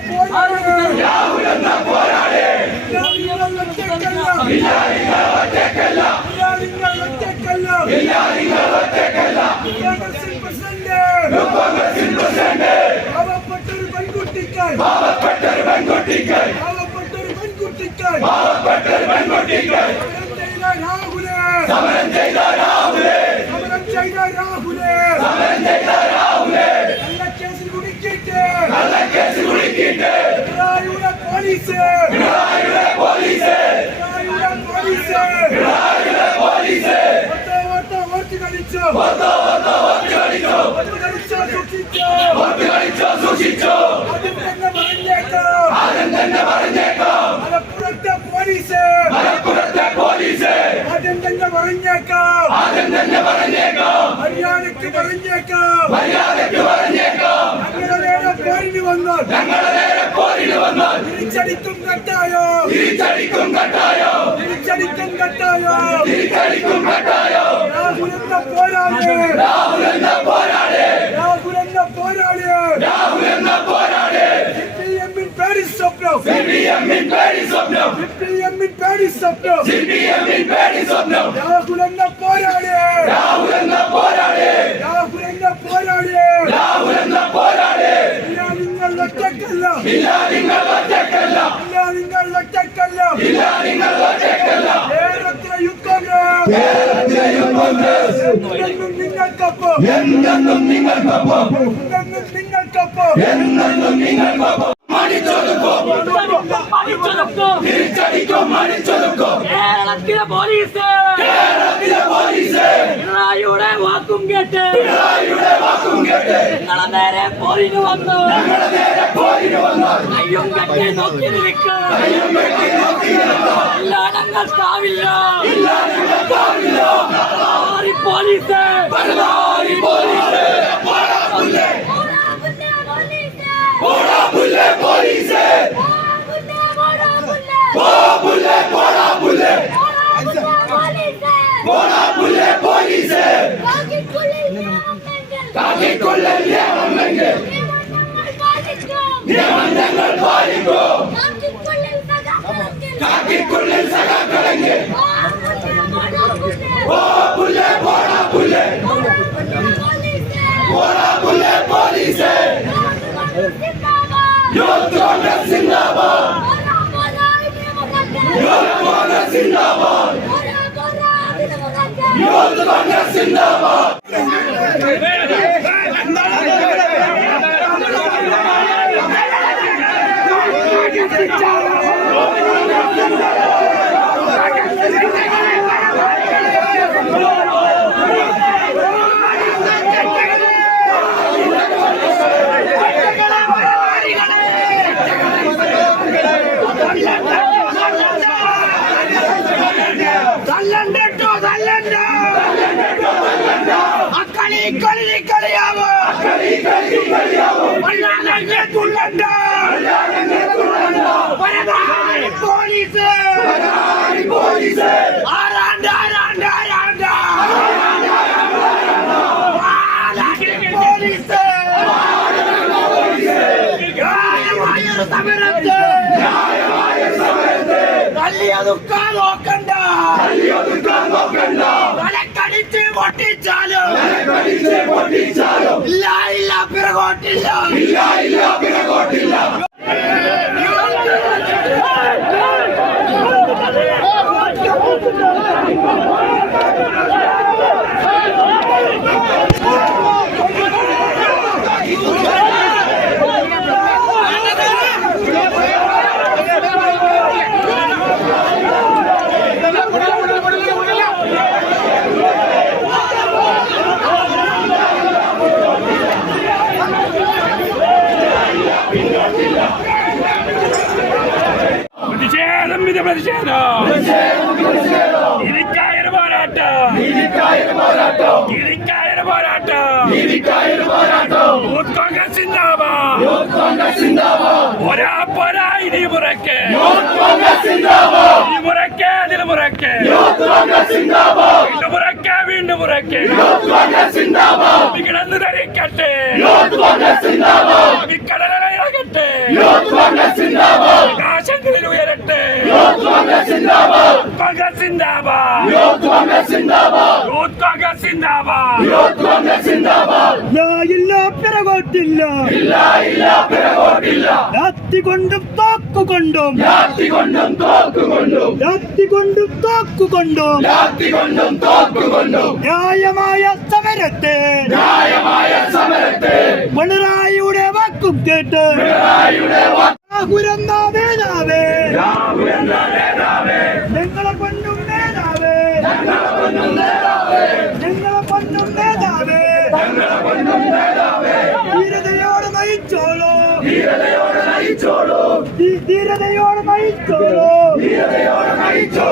പോരാളി രാഹുൽ എന്ന പോരാളി ഇല്ല നിങ്ങൾ ഒറ്റക്കല്ല കളിച്ചോ സൂക്ഷിച്ചോ ആദ്യം തന്നെ പറഞ്ഞേക്കാം മലപ്പുറത്തെ പോലീസ്. ആദ്യം തന്നെ പറഞ്ഞേക്കാം ഹരിയാനയ്ക്ക് പറഞ്ഞേക്കാം ഞങ്ങളുടെ നേരെ പോരിന് വന്നാൽ. തിരിച്ചടിക്കും കട്ടായോ? തിരിച്ചടിക്കും കട്ടായോ? രാഹുൽ എന്ന പോരാളി. രാഹുൽ എന്ന പോരാളി. ഇൻ പേടി സ്വപ്നം സിപിഎമ്മിൻ പേടി സ്വപ്നം രാഹുൽ എന്ന പോരാളി. രാഹുൽ എന്ന പോരാളി. എന്നെന്നും നിങ്ങൾക്കൊപ്പം. എന്നെന്നും നിങ്ങൾക്കൊപ്പം എന്നെന്നും നിങ്ങൾക്കൊപ്പം മണിച്ചൊതുക്കും തിരിച്ചടിക്കും മണിച്ചൊതുക്കും കേരളത്തിലെ പോലീസ് കേരളത്തിലെ പോലീസ് പിണറായിയുടെ വാക്കും കേട്ട്. നിങ്ങളെ നേരെ പോരിന് വന്നു. കയ്യും കെട്ടി നോക്കി നിൽക്കാം. ഇല്ല ഞങ്ങൾക്കാവില്ല പിണറായി പോലീസ്. പോലീസ് പോടാ പുല്ലേ police. Kaki kulle niye mangi? Niye mangal bari ko? Kaki kulle saga karenge? Bora bulle, bora bulle, bora bulle, bari se. Yo tronda sinaba. Yo tronda sinaba. கலியாவோ கலி கலி கலியாவோ மல்லானே துள்ளண்டா மல்லானே പരമാവധി പോലീസ് പോലീസ് ആരാണ്ട ആരാണ്ട ആരാണ്ട പോലീസ് ന്യായമായൊരു സമരത്തെ തല്ലിയൊതുക്കാൻ നോക്കണ്ട ഒതുക്കാൻ നോക്കണ്ട തലക്കടിച്ച് പൊട്ടിച്ചാലും കടിച്ച് പൊട്ടിച്ചാലും ഇല്ല ഇല്ല പിറകോട്ടില്ല. ഇല്ല ഇല്ല പിറകോട്ടില്ല. പ്രതിഷേധം ഇത് പ്രതിഷേധം ഇതിക്കായൊരു പോരാട്ടം ഇതിക്കായൊരു പോരാട്ടം യൂത്ത് കോൺഗ്രസ് ഒരാ പോരാ ഇനി മുറക്കെ മുറക്കെ അതിന് സിന്ദാബാദ്. വീണ്ടും മുറയ്ക്ക് വീണ്ടും സിന്ദാബാദ് കിടന്ന് ധരിക്കട്ടെ കടലാകട്ടെ യൂത്ത് കോൺഗ്രസ് സിന്ദാബാദ് ആകാശങ്ങളിൽ ഉയരട്ടെ യൂത്ത് കോൺഗ്രസ് കോൺഗ്രസ് സിന്ദാബാദ് യൂത്ത് കോൺഗ്രസ് സിന്ദാബാദ് യൂത്ത് കോൺഗ്രസ് സിന്ദാബാദ് യൂത്ത് കോൺഗ്രസ് സിന്ദാബാദ് ഇല്ല പിറകോട്ടില്ല. ഇല്ല ഇല്ല പിറകോട്ടില്ല. രാത്തി കൊണ്ടും തോക്കു കൊണ്ടും. ലാത്തി കൊണ്ടും തോക്ക് കൊണ്ടും. രാത്തി കൊണ്ടും തോക്കു കൊണ്ടും. ലാത്തി കൊണ്ടും തോക്ക് കൊണ്ടും. ന്യായമായ സമരത്തെ. ന്യായമായ സമരത്തെ. പിണറായിയുടെ വാക്കും കേട്ട്. പിണറായിയുടെ രാഹുലെന്ന നേതാവേ. വാക്കുയെന്ന നേതാവേ ഞങ്ങളെ പൊന്നും നേതാവേ ഞങ്ങളെ പൊന്നും നേതാവേ ഞങ്ങളെ പൊന്നും നേതാവേ ഞങ്ങളെ പൊന്നും നേതാവേ ധീരതയോടെ നയിച്ചോളൂ ധീരതയോടെ നയിച്ചോളൂ. ധീരതയോടെ നയിച്ചോളൂ.